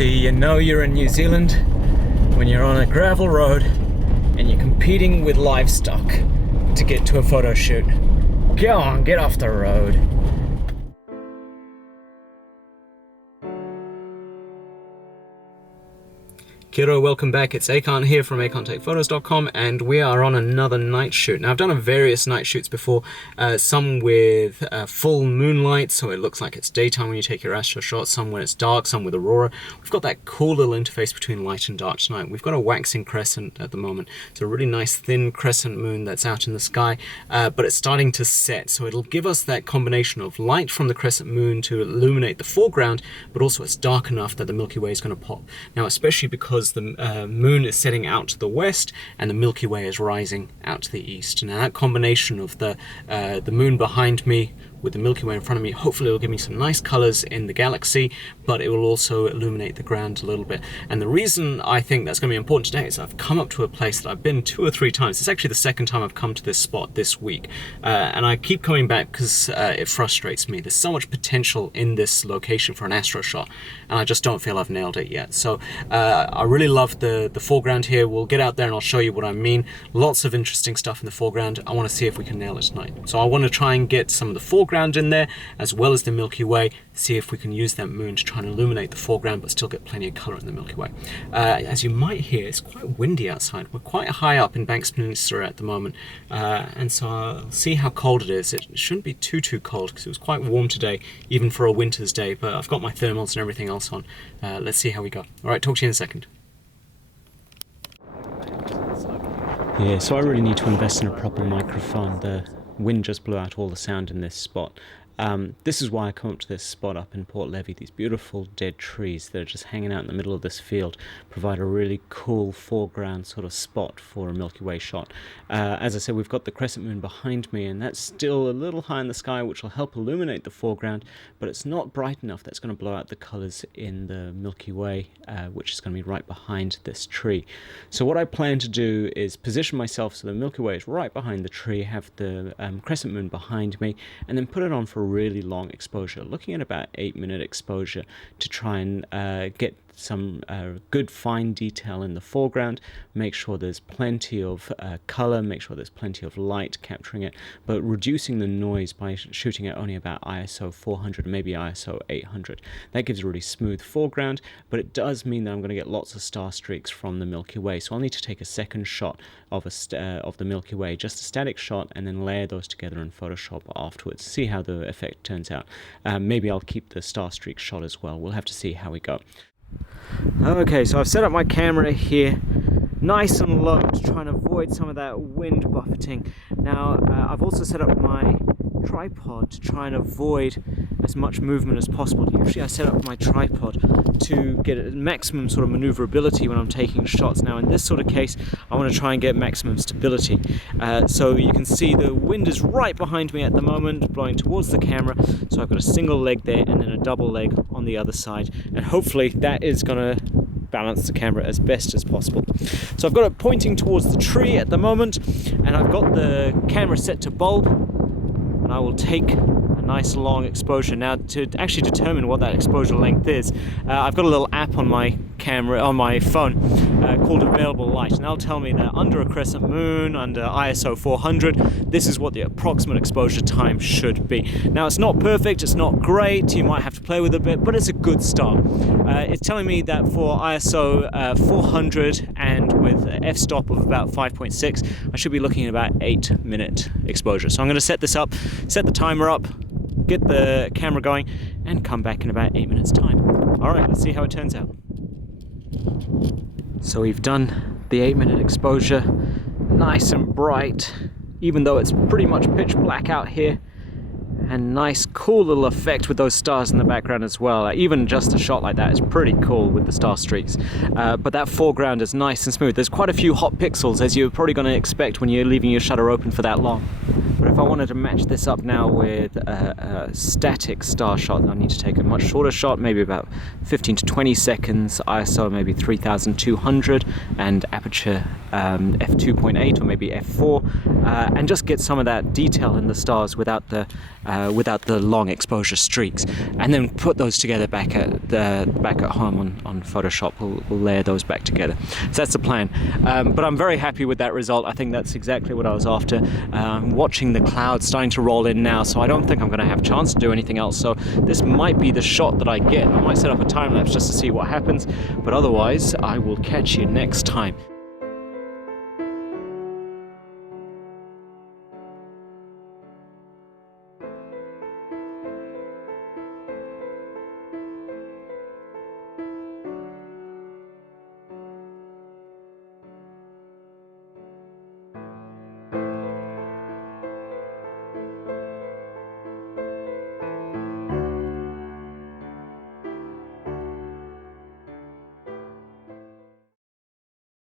See, you know you're in New Zealand when you're on a gravel road and you're competing with livestock to get to a photo shoot. Go on, get off the road. Kia ora, welcome back. It's Ekant here from EkantTakePhotos.com, and we are on another night shoot. Now, I've done various night shoots before, some with full moonlight, so it looks like it's daytime when you take your astro shots, some when it's dark, some with aurora. We've got that cool little interface between light and dark tonight. We've got a waxing crescent at the moment. It's a really nice thin crescent moon that's out in the sky, but it's starting to set, so it'll give us that combination of light from the crescent moon to illuminate the foreground, but also it's dark enough that the Milky Way is going to pop. Now, especially because the moon is setting out to the west and the Milky Way is rising out to the east. Now that combination of the moon behind me with the Milky Way in front of me, hopefully it'll give me some nice colors in the galaxy, but it will also illuminate the ground a little bit. And the reason I think that's going to be important today is I've come up to a place that I've been 2 or 3 times. It's actually the second time I've come to this spot this week, and I keep coming back because it frustrates me. There's so much potential in this location for an astro shot, and I just don't feel I've nailed it yet. So I really love the foreground here. We'll get out there and I'll show you what I mean. Lots of interesting stuff in the foreground. I want to see if we can nail it tonight. So I want to try and get some of the foreground in there as well as the Milky Way, see if we can use that moon to try and illuminate the foreground but still get plenty of color in the Milky Way. As you might hear, it's quite windy outside. We're quite high up in Banks Peninsula at the moment, and so I'll see how cold it is. It shouldn't be too cold because it was quite warm today, even for a winter's day, but I've got my thermals and everything else on. Let's see how we go. Alright, talk to you in a second. Yeah, so I really need to invest in a proper microphone. The wind just blew out all the sound in this spot. This is why I come up to this spot up in Port Levy. These beautiful dead trees that are just hanging out in the middle of this field provide a really cool foreground sort of spot for a Milky Way shot. As I said, we've got the crescent moon behind me, and that's still a little high in the sky, which will help illuminate the foreground, but it's not bright enough. That's going to blow out the colors in the Milky Way, which is going to be right behind this tree. So what I plan to do is position myself so the Milky Way is right behind the tree, have the crescent moon behind me, and then put it on for a really long exposure, looking at about 8-minute exposure to try and get some good fine detail in the foreground, make sure there's plenty of color, make sure there's plenty of light capturing it, but reducing the noise by shooting at only about ISO 400, maybe ISO 800. That gives a really smooth foreground, but it does mean that I'm going to get lots of star streaks from the Milky Way, so I'll need to take a second shot of the Milky Way, just a static shot, and then layer those together in Photoshop afterwards, see how the effect turns out. Maybe I'll keep the star streak shot as well. We'll have to see how we go. Okay, so I've set up my camera here nice and low to try and avoid some of that wind buffeting. Now I've also set up my tripod to try and avoid as much movement as possible. Usually I set up my tripod to get a maximum sort of maneuverability when I'm taking shots. Now in this sort of case I want to try and get maximum stability. So you can see the wind is right behind me at the moment, blowing towards the camera, so I've got a single leg there and then a double leg on the other side, and hopefully that is going to balance the camera as best as possible. So I've got it pointing towards the tree at the moment, and I've got the camera set to bulb, and I will take a nice long exposure. Now to actually determine what that exposure length is, I've got a little app on my camera, on my phone, called Available Light, and that'll tell me that under a crescent moon, under ISO 400, this is what the approximate exposure time should be. Now it's not perfect, it's not great, you might have to play with it a bit, but it's a good start. It's telling me that for ISO 400 and with f-stop of about 5.6, I should be looking at about 8-minute exposure. So I'm going to set this up, set the timer up, get the camera going, and come back in about 8 minutes time. Alright, let's see how it turns out. So we've done the 8-minute exposure, nice and bright, even though it's pretty much pitch black out here, and nice cool little effect with those stars in the background as well. Even just a shot like that is pretty cool with the star streaks, but that foreground is nice and smooth. There's quite a few hot pixels, as you're probably going to expect when you're leaving your shutter open for that long. But if I wanted to match this up now with a static star shot, I need to take a much shorter shot, maybe about 15 to 20 seconds, ISO maybe 3200, and aperture f2.8 or maybe f4, and just get some of that detail in the stars without the long exposure streaks, and then put those together back at home on Photoshop. We'll layer those back together. So that's the plan. But I'm very happy with that result. I think that's exactly what I was after. Watching the clouds starting to roll in now, so I don't think I'm going to have a chance to do anything else. So this might be the shot that I get. I might set up a time lapse just to see what happens, but otherwise I will catch you next time.